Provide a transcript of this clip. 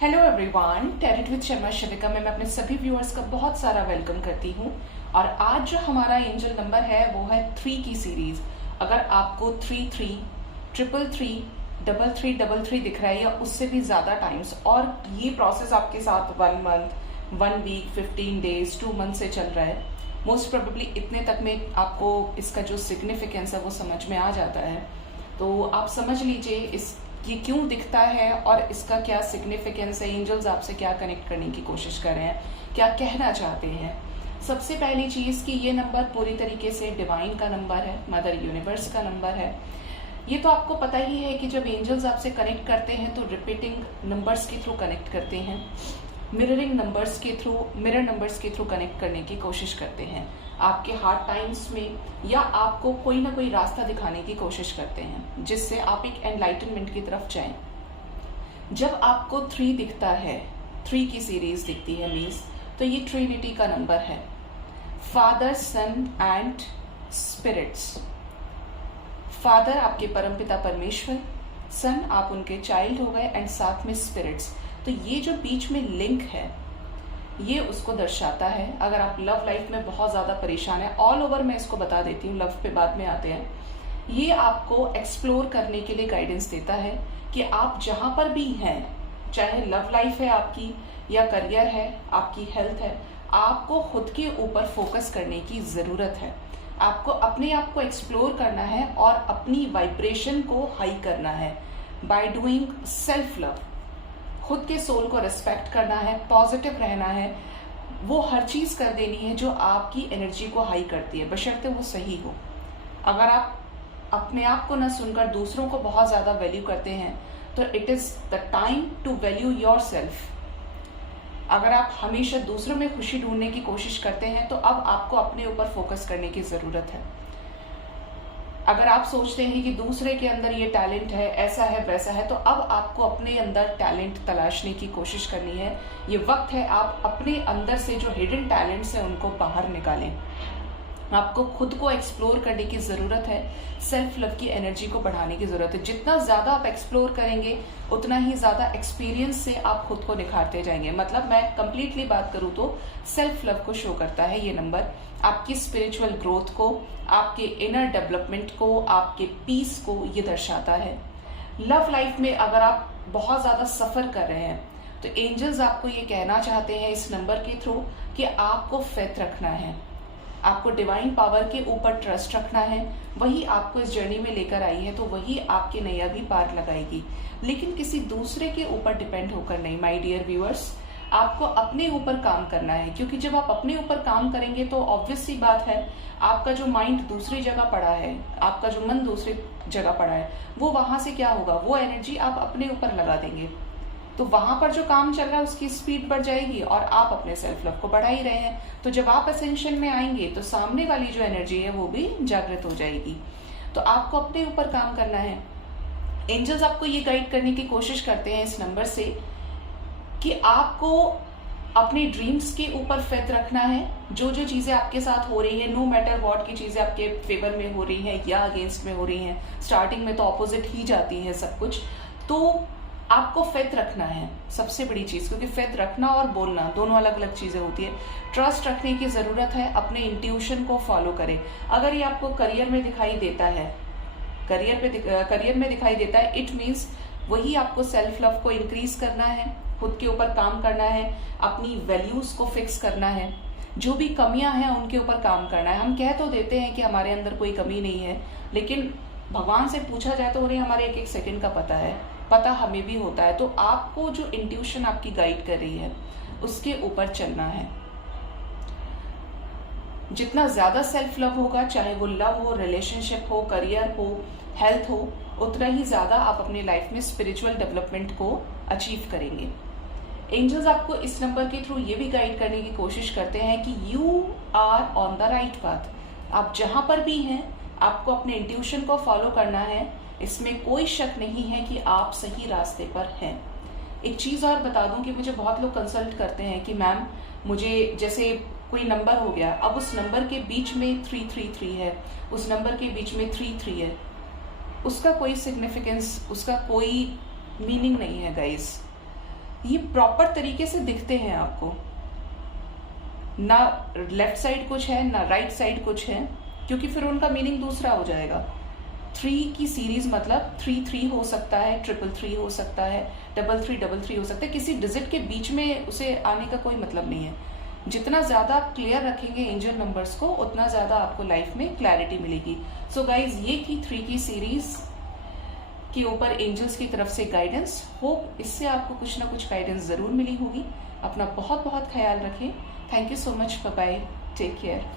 Hello everyone, talent with Sharma Shivika में मैं अपने सभी व्यूअर्स का बहुत सारा वेलकम करती हूँ। और आज जो हमारा एंजल नंबर है वो है 3 की सीरीज। अगर आपको 33, 333, 3333 दिख रहा है या उससे भी ज़्यादा टाइम्स, और ये प्रोसेस आपके साथ 1 मंथ, 1 वीक, 15 डेज, 2 मंथ से चल रहा है, मोस्ट प्रोबेबली इतने तक में आपको इसका जो सिग्निफिकेंस है वो समझ में आ जाता है। तो आप समझ लीजिए ये क्यों दिखता है और इसका क्या सिग्निफिकेंस है, एंजल्स आपसे क्या कनेक्ट करने की कोशिश कर रहे हैं, क्या कहना चाहते हैं। सबसे पहली चीज कि ये नंबर पूरी तरीके से डिवाइन का नंबर है, मदर यूनिवर्स का नंबर है। ये तो आपको पता ही है कि जब एंजल्स आपसे कनेक्ट करते हैं तो रिपीटिंग नंबर्स के थ्रू कनेक्ट करते हैं, मिररिंग नंबर्स के थ्रू, मिरर नंबर्स के थ्रू कनेक्ट करने की कोशिश करते हैं। आपके हार्ड टाइम्स में या आपको कोई ना कोई रास्ता दिखाने की कोशिश करते हैं जिससे आप एक एनलाइटनमेंट की तरफ जाएं। जब आपको 3 दिखता है, 3 की सीरीज दिखती है मीन्स, तो ये ट्रिनिटी का नंबर है, father, son and spirits. Father आपके परमपिता परमेश्वर, सन आप उनके चाइल्ड हो गए, एंड साथ में स्पिरिट्स। तो ये जो बीच में लिंक है ये उसको दर्शाता है। अगर आप लव लाइफ में बहुत ज्यादा परेशान है, ऑल ओवर मैं इसको बता देती हूँ, लव पे बाद में आते हैं। ये आपको एक्सप्लोर करने के लिए गाइडेंस देता है कि आप जहां पर भी हैं, चाहे लव लाइफ है आपकी या करियर है, आपकी हेल्थ है, आपको खुद के ऊपर फोकस करने की जरूरत है। आपको अपने आप को एक्सप्लोर करना है और अपनी वाइब्रेशन को हाई करना है बाय डूइंग सेल्फ लव। खुद के सोल को रिस्पेक्ट करना है, पॉजिटिव रहना है, वो हर चीज कर देनी है जो आपकी एनर्जी को हाई करती है, बशर्ते वो सही हो। अगर आप अपने आप को न सुनकर दूसरों को बहुत ज्यादा वैल्यू करते हैं तो it is the time to value your self. अगर आप हमेशा दूसरों में खुशी ढूंढने की कोशिश करते हैं तो अब आपको अपने ऊपर फोकस करने की जरूरत है। अगर आप सोचते हैं कि दूसरे के अंदर ये टैलेंट है, ऐसा है, वैसा है, तो अब आपको अपने अंदर टैलेंट तलाशने की कोशिश करनी है। ये वक्त है आप अपने अंदर से जो हिडन टैलेंट्स हैं उनको बाहर निकालें। आपको खुद को एक्सप्लोर करने की जरूरत है, सेल्फ लव की एनर्जी को बढ़ाने की जरूरत है। जितना ज्यादा आप एक्सप्लोर करेंगे उतना ही ज्यादा एक्सपीरियंस से आप खुद को निखारते जाएंगे। मतलब मैं कंप्लीटली बात करूं तो सेल्फ लव को शो करता है ये नंबर, आपकी स्पिरिचुअल ग्रोथ को, आपके इनर डेवलपमेंट को, आपके पीस को ये दर्शाता है। लव लाइफ में अगर आप बहुत ज्यादा सफर कर रहे हैं तो एंजल्स आपको ये कहना चाहते हैं इस नंबर के थ्रू कि आपको फेथ रखना है, आपको डिवाइन पावर के ऊपर ट्रस्ट रखना है। वही आपको इस जर्नी में लेकर आई है तो वही आपकी नैया भी पार लगाएगी, लेकिन किसी दूसरे के ऊपर डिपेंड होकर नहीं। माय डियर व्यूअर्स, आपको अपने ऊपर काम करना है, क्योंकि जब आप अपने ऊपर काम करेंगे तो ऑब्वियस सी बात है आपका जो माइंड दूसरी जगह पड़ा है, आपका जो मन दूसरी जगह पड़ा है, वो वहां से क्या होगा, वो एनर्जी आप अपने ऊपर लगा देंगे, तो वहां पर जो काम चल रहा है उसकी स्पीड बढ़ जाएगी और आप अपने सेल्फ लव को बढ़ा ही रहे हैं। तो जब आप असेंशन में आएंगे तो सामने वाली जो एनर्जी है वो भी जागृत हो जाएगी। तो आपको अपने ऊपर काम करना है। एंजल्स आपको ये गाइड करने की कोशिश करते हैं इस नंबर से कि आपको अपने ड्रीम्स के ऊपर फेथ रखना है। जो जो चीजें आपके साथ हो रही है, नो मैटर व्हाट की चीजें आपके फेवर में हो रही हैं या अगेंस्ट में हो रही हैं, स्टार्टिंग में तो ऑपोजिट ही जाती है सब कुछ, तो आपको फेथ रखना है सबसे बड़ी चीज, क्योंकि फेथ रखना और बोलना दोनों अलग अलग चीजें होती है। ट्रस्ट रखने की जरूरत है, अपने इंट्यूशन को फॉलो करें। अगर ये आपको करियर में दिखाई देता है, करियर में दिखाई देता है, इट मीन्स वही आपको सेल्फ लव को इंक्रीज करना है, खुद के ऊपर काम करना है, अपनी वैल्यूज को फिक्स करना है, जो भी कमियां हैं उनके ऊपर काम करना है। हम कह तो देते हैं कि हमारे अंदर कोई कमी नहीं है, लेकिन भगवान से पूछा जाए तो उन्हें हमारे एक एक सेकंड का पता हमें भी होता है। तो आपको जो इंट्यूशन आपकी गाइड कर रही है उसके ऊपर चलना है। जितना ज्यादा सेल्फ लव होगा, चाहे वो लव हो, रिलेशनशिप हो, करियर हो, हेल्थ हो, उतना ही ज्यादा आप अपनी लाइफ में स्पिरिचुअल डेवलपमेंट को अचीव करेंगे। एंजल्स आपको इस नंबर के थ्रू ये भी गाइड करने की कोशिश करते हैं कि you are on the right path. आप जहां पर भी हैं आपको अपने इंट्यूशन को फॉलो करना है, इसमें कोई शक नहीं है कि आप सही रास्ते पर हैं। एक चीज और बता दूं कि मुझे बहुत लोग कंसल्ट करते हैं कि मैम मुझे जैसे कोई नंबर हो गया, अब उस नंबर के बीच में 333 है, उस नंबर के बीच में 33 है, उसका कोई सिग्निफिकेंस, उसका कोई मीनिंग नहीं है गाइस। ये प्रॉपर तरीके से दिखते हैं आपको, ना लेफ्ट साइड कुछ है ना राइट साइड कुछ है, क्योंकि फिर उनका मीनिंग दूसरा हो जाएगा। 3 की सीरीज मतलब 3 हो सकता है, 3 हो सकता है, 3 हो सकता है, किसी डिजिट के बीच में उसे आने का कोई मतलब नहीं है। जितना ज्यादा आप क्लियर रखेंगे एंजल नंबर्स को, उतना ज्यादा आपको लाइफ में क्लैरिटी मिलेगी। सो गाइज, ये थी 3 की सीरीज के ऊपर एंजल्स की तरफ से गाइडेंस। होप इससे आपको कुछ ना कुछ गाइडेंस जरूर मिली होगी। अपना बहुत बहुत ख्याल रखें। Thank you so much, bye bye, take care.